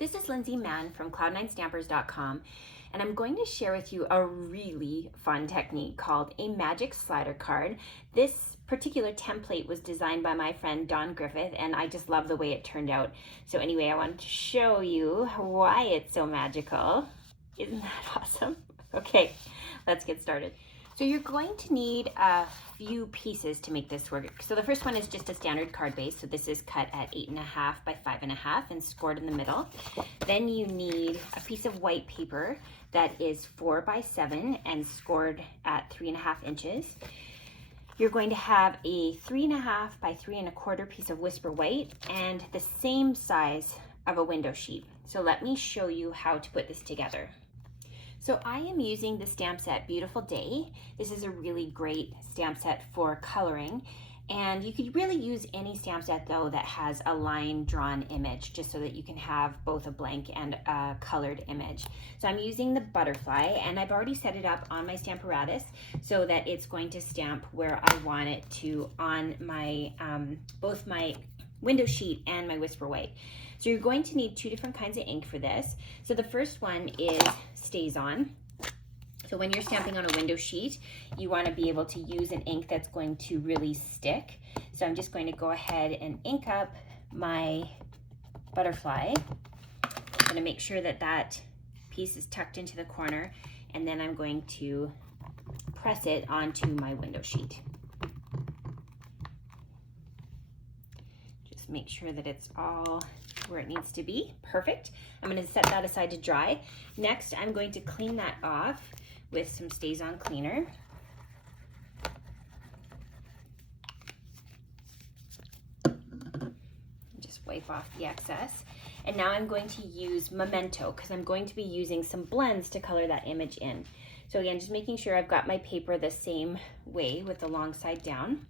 This is Lindsay Mann from cloud9stampers.com, and I'm going to share with you a really fun technique called a magic slider card. This particular template was designed by my friend Dawn Griffiths, and I just love the way it turned out. So anyway, I wanted to show you why it's so magical. Isn't that awesome? Okay, let's get started. So you're going to need a few pieces to make this work. So the first one is just a standard card base. So this is cut at 8.5 by 5.5 and scored in the middle. Then you need a piece of white paper that is 4 by 7 and scored at 3.5 inches. You're going to have a 3.5 by 3.25 piece of Whisper White and the same size of a window sheet. So let me show you how to put this together. So I am using the stamp set Beautiful Day. This is a really great stamp set for coloring, and you could really use any stamp set though that has a line drawn image, just so that you can have both a blank and a colored image. So I'm using the butterfly, and I've already set it up on my Stamparatus so that it's going to stamp where I want it to on my both my window sheet and my Whisper White. So you're going to need 2 different kinds of ink for this. So the first one is Stays On. So when you're stamping on a window sheet, you want to be able to use an ink that's going to really stick. So I'm just going to go ahead and ink up my butterfly. I'm going to make sure that that piece is tucked into the corner, and then I'm going to press it onto my window sheet. Just make sure that it's all where it needs to be. Perfect. I'm going to set that aside to dry. Next, I'm going to clean that off with some Stays On cleaner. Just wipe off the excess. And now I'm going to use Memento, because I'm going to be using some blends to color that image in. So again, just making sure I've got my paper the same way with the long side down.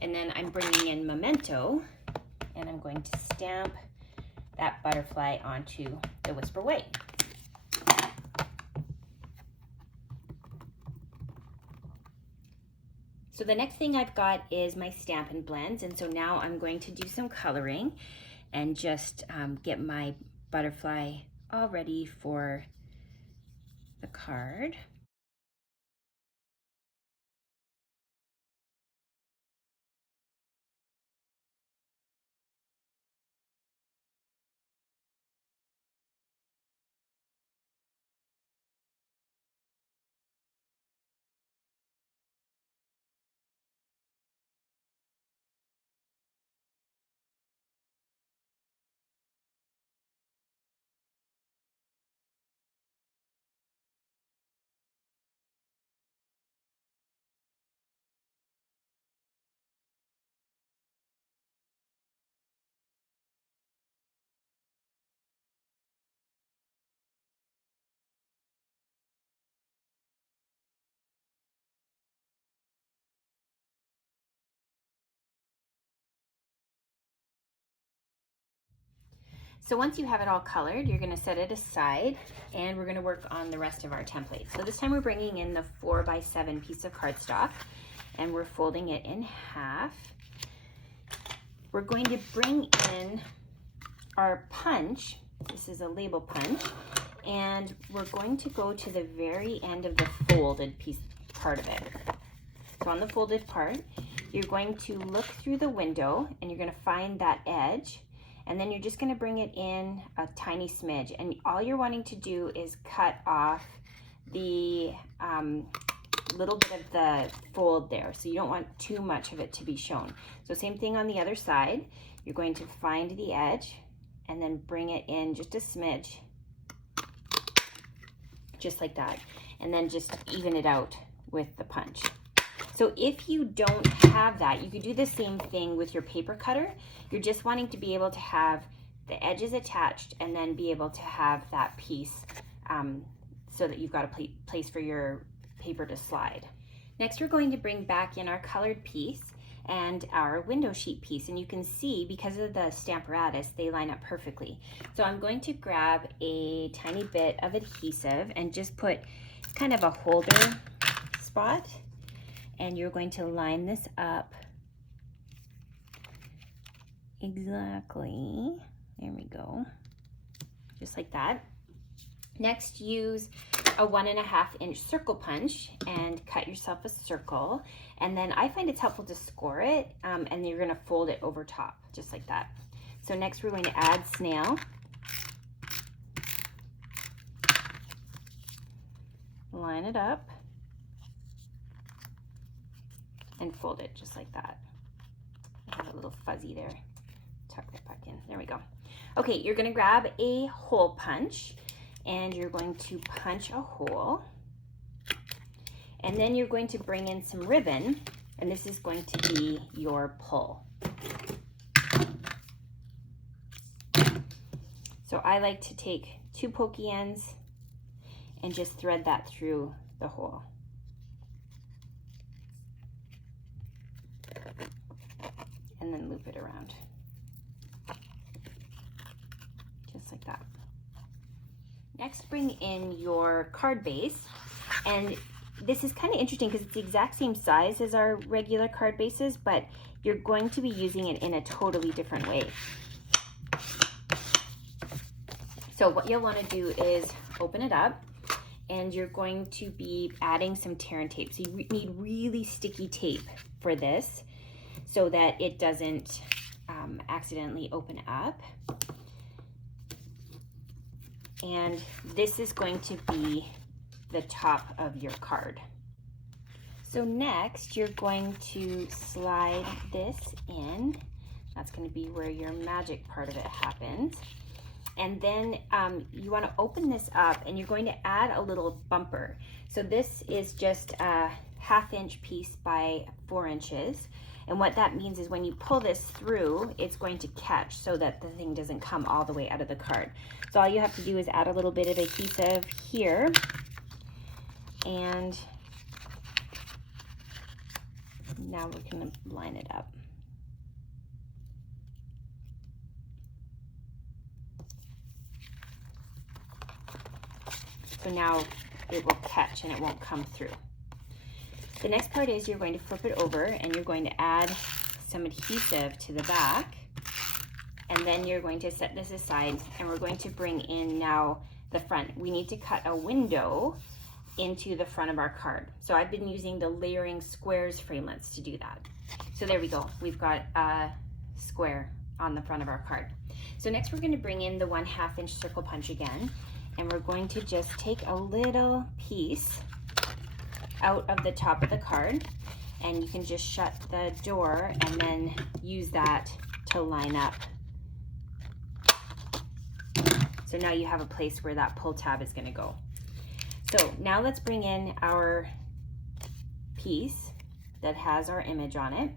And then I'm bringing in Memento, and I'm going to stamp that butterfly onto the Whisper White. So the next thing I've got is my Stampin' Blends, and so now I'm going to do some coloring and just get my butterfly all ready for the card. So once you have it all colored, you're going to set it aside, and we're going to work on the rest of our template. So this time we're bringing in the 4 by 7 piece of cardstock, and we're folding it in half. We're going to bring in our punch. This is a label punch, and we're going to go to the very end of the folded part of it. So on the folded part, you're going to look through the window, and you're going to find that edge. And then you're just going to bring it in a tiny smidge, and all you're wanting to do is cut off the little bit of the fold there, so you don't want too much of it to be shown. So same thing on the other side. You're going to find the edge and then bring it in just a smidge, just like that, and then just even it out with the punch. So if you don't have that, you could do the same thing with your paper cutter. You're just wanting to be able to have the edges attached and then be able to have that piece so that you've got a place for your paper to slide. Next, we're going to bring back in our colored piece and our window sheet piece, and you can see because of the Stamparatus, they line up perfectly. So I'm going to grab a tiny bit of adhesive and just put kind of a holder spot, and you're going to line this up exactly. There we go. just like that. Next, use a 1.5-inch circle punch and cut yourself a circle. And then I find it's helpful to score it, and then you're gonna fold it over top, just like that. So next we're going to add snail. Line it up and fold it just like that. Got a little fuzzy there. Tuck that back in. There we go. Okay, you're gonna grab a hole punch and you're going to punch a hole. And then you're going to bring in some ribbon, and this is going to be your pull. So I like to take 2 pokey ends and just thread that through the hole. And then loop it around. Just like that. Next, bring in your card base, and this is kind of interesting because it's the exact same size as our regular card bases, but you're going to be using it in a totally different way. So what you'll want to do is open it up, and you're going to be adding some tear and tape. So you need really sticky tape for this so that it doesn't accidentally open up. And this is going to be the top of your card. So next, you're going to slide this in. That's going to be where your magic part of it happens. And then you want to open this up, and you're going to add a little bumper. So this is just a 1/2-inch piece by 4 inches. And what that means is when you pull this through, it's going to catch so that the thing doesn't come all the way out of the card. So all you have to do is add a little bit of adhesive here, and now we're going to line it up. So now it will catch and it won't come through. The next part is you're going to flip it over, and you're going to add some adhesive to the back, and then you're going to set this aside, and we're going to bring in now the front. We need to cut a window into the front of our card. So I've been using the layering squares framelits to do that. So there we go. We've got a square on the front of our card. So next we're going to bring in the 1/2-inch circle punch again, and we're going to just take a little piece out of the top of the card, and you can just shut the door and then use that to line up. So now you have a place where that pull tab is going to go. So now let's bring in our piece that has our image on it,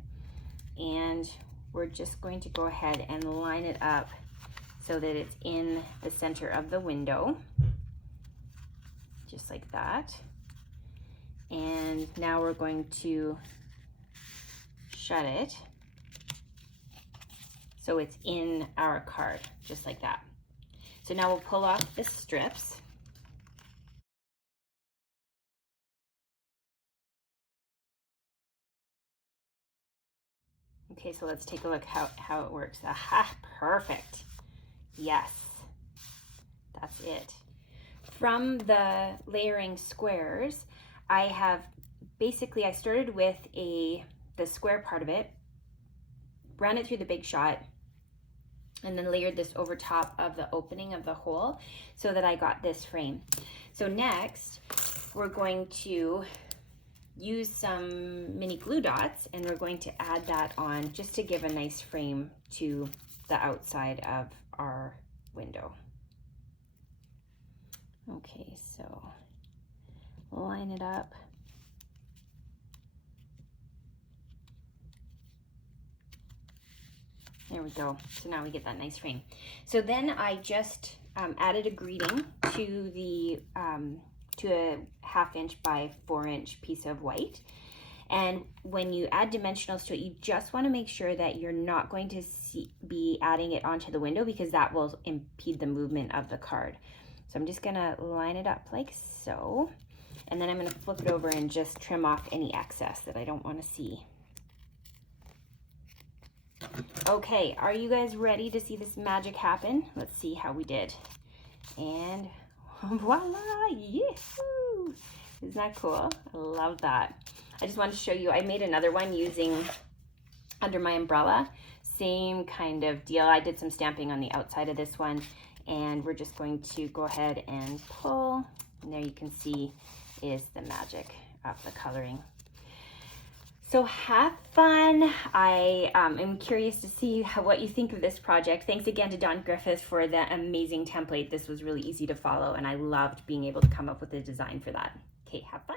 and we're just going to go ahead and line it up so that it's in the center of the window, just like that. And now we're going to shut it so it's in our card, just like that. So now we'll pull off the strips. Okay, so let's take a look how it works. Aha, perfect. Yes, that's it. From the layering squares, I started with the square part of it, ran it through the Big Shot, and then layered this over top of the opening of the hole so that I got this frame. So next, we're going to use some mini glue dots, and we're going to add that on just to give a nice frame to the outside of our window. Okay, so line it up. There we go. So now we get that nice frame. So then I just added a greeting to the to a 1/2-inch by 4-inch piece of white. And when you add dimensionals to it, you just want to make sure that you're not going to be adding it onto the window, because that will impede the movement of the card. So I'm just gonna line it up like so, and then I'm gonna flip it over and just trim off any excess that I don't want to see. Okay, are you guys ready to see this magic happen? Let's see how we did. And voila, yahoo! Isn't that cool? I love that. I just wanted to show you, I made another one using under my umbrella. Same kind of deal. I did some stamping on the outside of this one, and we're just going to go ahead and pull. And there you can see is the magic of the coloring. So have fun. I am curious to see what you think of this project. Thanks again to Dawn Griffiths for the amazing template. This was really easy to follow, and I loved being able to come up with a design for that. Okay, have fun.